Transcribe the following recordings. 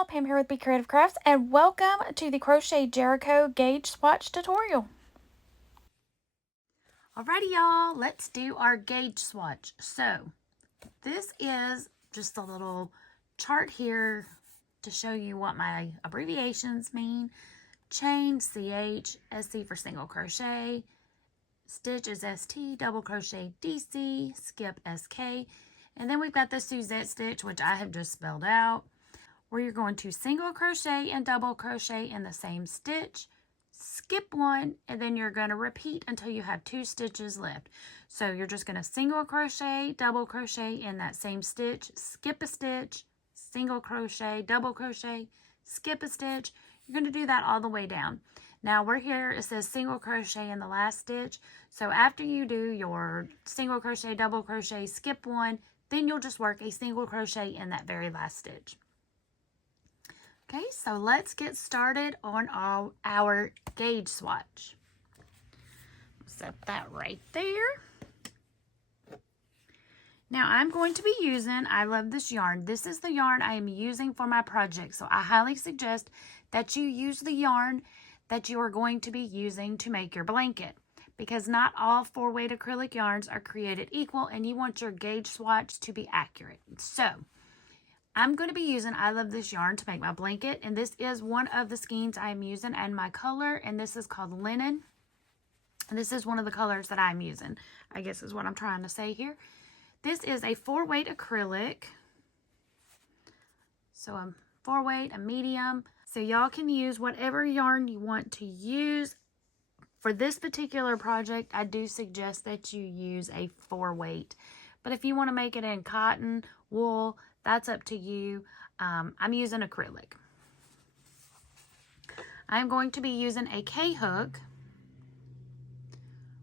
y'all, Pam here with Be Creative Crafts, and welcome to the Crochet Jericho gauge swatch tutorial. Alrighty y'all, let's do our gauge swatch. So this is just a little chart here to show you what my abbreviations mean. Chain, CH, SC for single crochet, stitch is ST, double crochet DC, skip SK, and then we've got the Suzette stitch, which I have just spelled out, where you're going to single crochet and double crochet in the same stitch, skip one, and then you're going to repeat until you have 2 stitches left. So you're just going to single crochet, double crochet in that same stitch, skip a stitch, single crochet, double crochet, skip a stitch. You're going to do that all the way down. Now we're here, it says single crochet in the last stitch. So after you do your single crochet, double crochet, skip one, then you'll just work a single crochet in that very last stitch. Okay, so let's get started on our gauge swatch. Set that right there. Now I'm going to be using, I love this yarn. This is the yarn I am using for my project. So I highly suggest that you use the yarn that you are going to be using to make your blanket, because not all 4-weight acrylic yarns are created equal and you want your gauge swatch to be accurate. So I'm going to be using I Love This yarn to make my blanket, and this is one of the skeins I'm using and my color, and this is called Linen. And this is one of the colors that I'm using, I guess is what I'm trying to say here. This is a 4-weight acrylic. So a 4-weight, a medium. So y'all can use whatever yarn you want to use. For this particular project, I do suggest that you use a 4-weight. But if you want to make it in cotton, wool, that's up to you. I'm using acrylic. I'm going to be using a K-hook,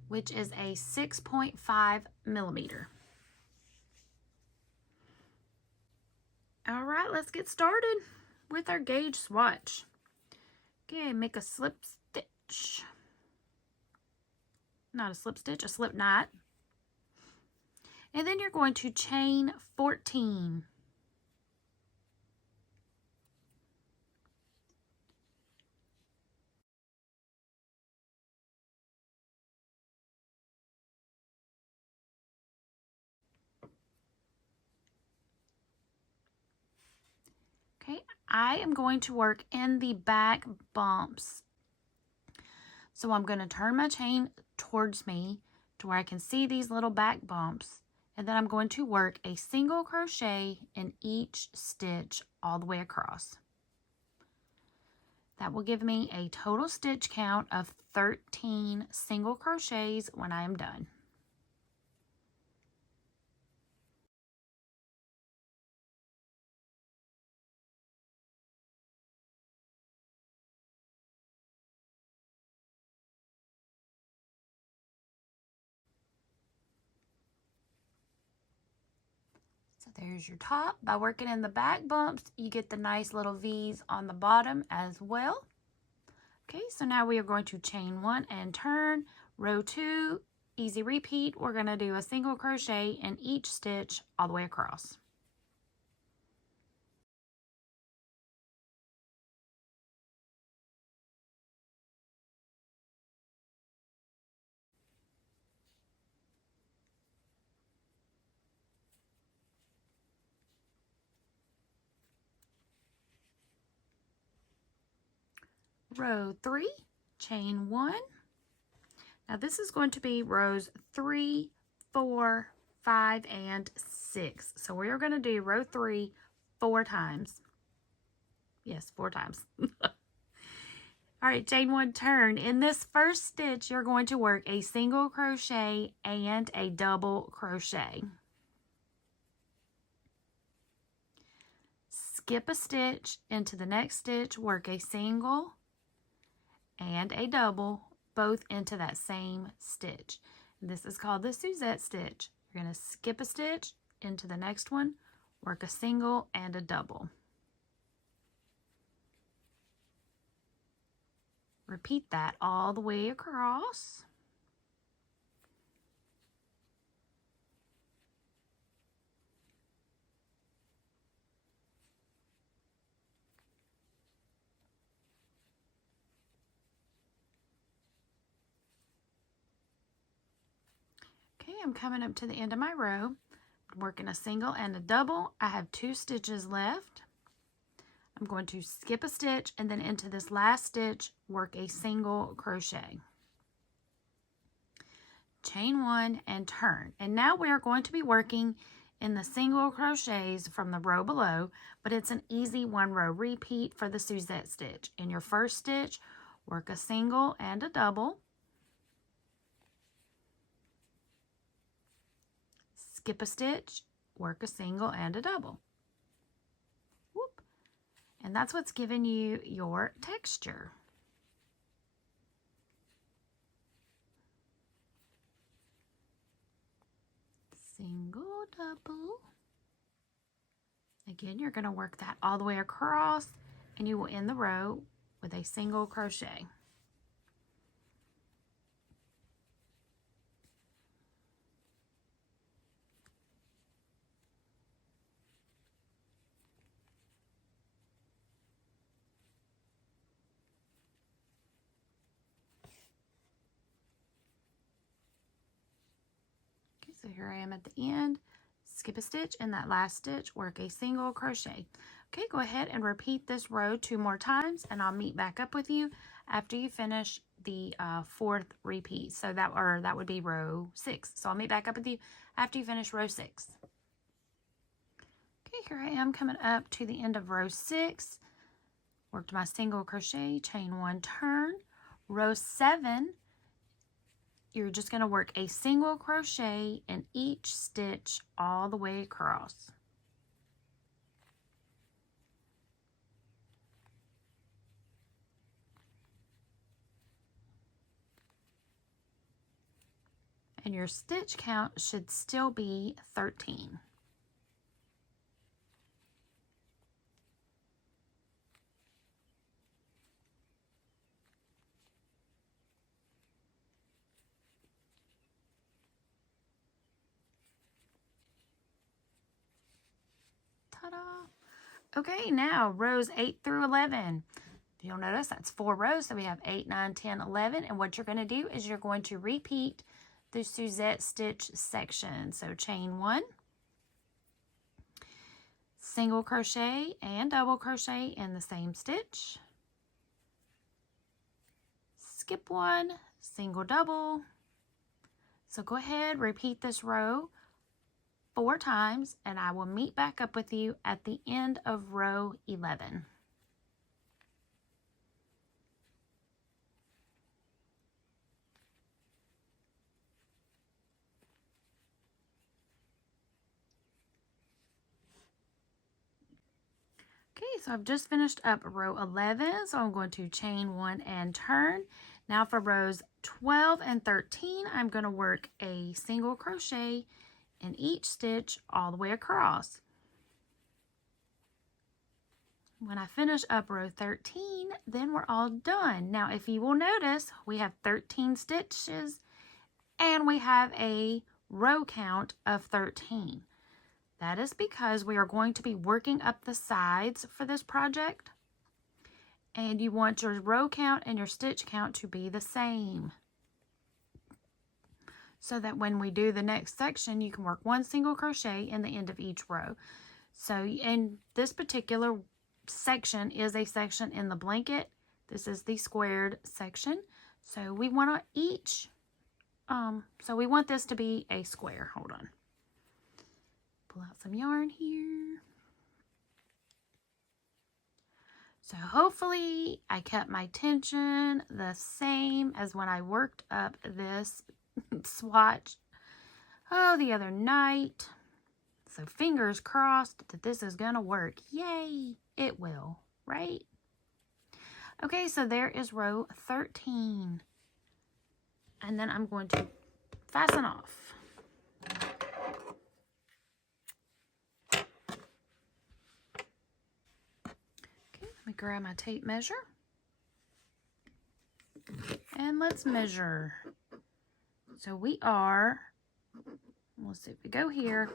which is a 6.5 millimeter. All right, let's get started with our gauge swatch. Okay, make a slip stitch. Not a slip stitch, a slip knot. And then you're going to chain 14. Okay, I am going to work in the back bumps. So I'm going to turn my chain towards me to where I can see these little back bumps. And then I'm going to work a single crochet in each stitch all the way across. That will give me a total stitch count of 13 single crochets when I am done. So there's your top. By working in the back bumps, you get the nice little V's on the bottom as well. Okay, so now we are going to chain 1 and turn, row 2, easy repeat. We're going to do a single crochet in each stitch all the way across. Row 3, chain 1. Now this is going to be rows 3, 4, 5, and 6. So we are going to do row 3 4 times. Yes, 4 times. All right, chain 1, turn. In this first stitch, you're going to work a single crochet and a double crochet. Skip a stitch into the next stitch, work a single and a double, both into that same stitch. This is called the Suzette stitch. You're going to skip a stitch into the next one, work a single and a double. Repeat that all the way across. I'm coming up to the end of my row. I'm working a single and a double. I have 2 stitches left. I'm going to skip a stitch and then into this last stitch, work a single crochet. Chain 1 and turn. And now we are going to be working in the single crochets from the row below, but it's an easy 1 row repeat for the Suzette stitch. In your first stitch, work a single and a double. Skip a stitch, work a single and a double. Whoop. And that's what's giving you your texture. Single, double. Again, you're going to work that all the way across and you will end the row with a single crochet. So here I am at the end, skip a stitch, in that last stitch, work a single crochet. Okay, go ahead and repeat this row 2 more times, and I'll meet back up with you after you finish the 4th repeat. So that would be row 6. So I'll meet back up with you after you finish row 6. Okay, here I am coming up to the end of row 6. Worked my single crochet, chain 1, turn. Row 7. You're just going to work a single crochet in each stitch all the way across. And your stitch count should still be 13. Ta-da! Okay, now rows 8 through 11. You'll notice that's 4 rows, so we have 8, 9, 10, 11. And what you're going to do is you're going to repeat the Suzette stitch section. So chain 1, single crochet and double crochet in the same stitch. Skip 1, single double. So go ahead, repeat this row 4 times, and I will meet back up with you at the end of row 11. Okay, so I've just finished up row 11, so I'm going to chain 1 and turn. Now for rows 12 and 13, I'm going to work a single crochet in each stitch all the way across. When I finish up row 13, then we're all done. Now, if you will notice, we have 13 stitches and we have a row count of 13. That is because we are going to be working up the sides for this project, and you want your row count and your stitch count to be the same, so that when we do the next section, you can work 1 single crochet in the end of each row. So in this particular section is a section in the blanket. This is the squared section. So we want we want this to be a square. Hold on. Pull out some yarn here. So hopefully I kept my tension the same as when I worked up this swatch the other night. So fingers crossed that this is gonna work. Yay, it will, right? Okay, so there is row 13. And then I'm going to fasten off. Let me grab my tape measure. And let's measure. So we are, let's see if we go here.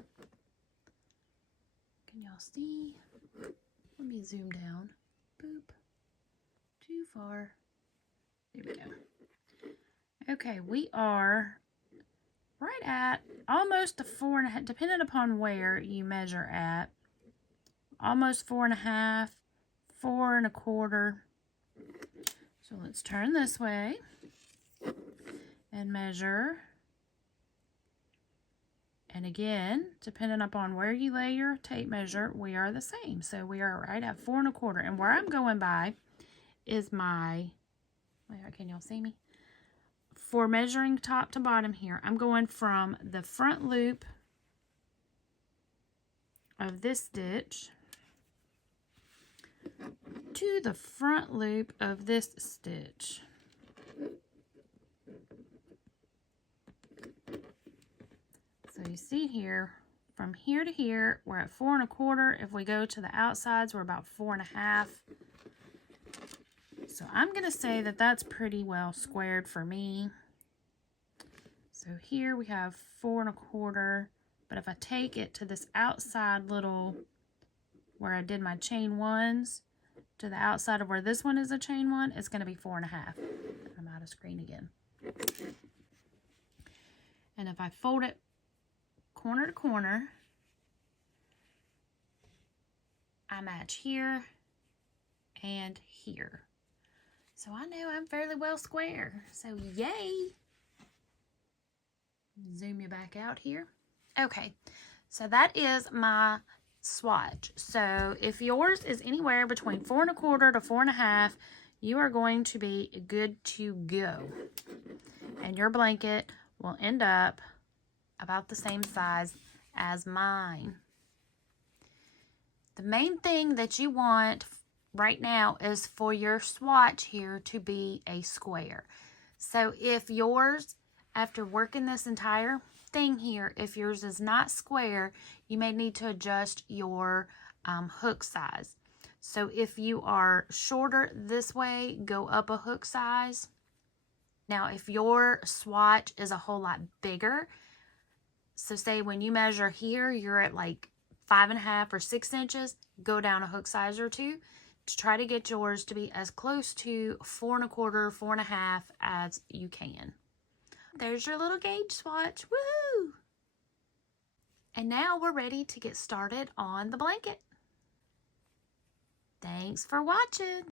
Can y'all see? Let me zoom down. Boop. Too far. There we go. Okay, we're right at almost a 4.5, depending upon where you measure at. Almost 4.5, 4.25. So let's turn this way and measure. And again, depending upon where you lay your tape measure, we are the same. So we are right at 4.25. And where I'm going by is my, can y'all see me? For measuring top to bottom here, I'm going from the front loop of this stitch to the front loop of this stitch. So you see here, from here to here, we're at 4.25. If we go to the outsides, we're about 4.5. So I'm going to say that that's pretty well squared for me. So here we have 4.25. But if I take it to this outside little, where I did my chain ones, to the outside of where this one is a chain one, it's going to be 4.5. I'm out of screen again. And if I fold it corner to corner, I match here and here. So I know I'm fairly well square. So yay! Zoom you back out here. Okay, so that is my swatch. So if yours is anywhere between 4.25 to 4.5, you are going to be good to go. And your blanket will end up about the same size as mine. The main thing that you want right now is for your swatch here to be a square. So if yours, after working this entire thing here, if yours is not square, you may need to adjust your hook size. So if you are shorter this way, go up a hook size. Now if your swatch is a whole lot bigger, so say when you measure here, you're at like 5.5 or 6 inches, go down a hook size or 2 to try to get yours to be as close to 4.25, 4.5 as you can. There's your little gauge swatch. Woo! And now we're ready to get started on the blanket. Thanks for watching.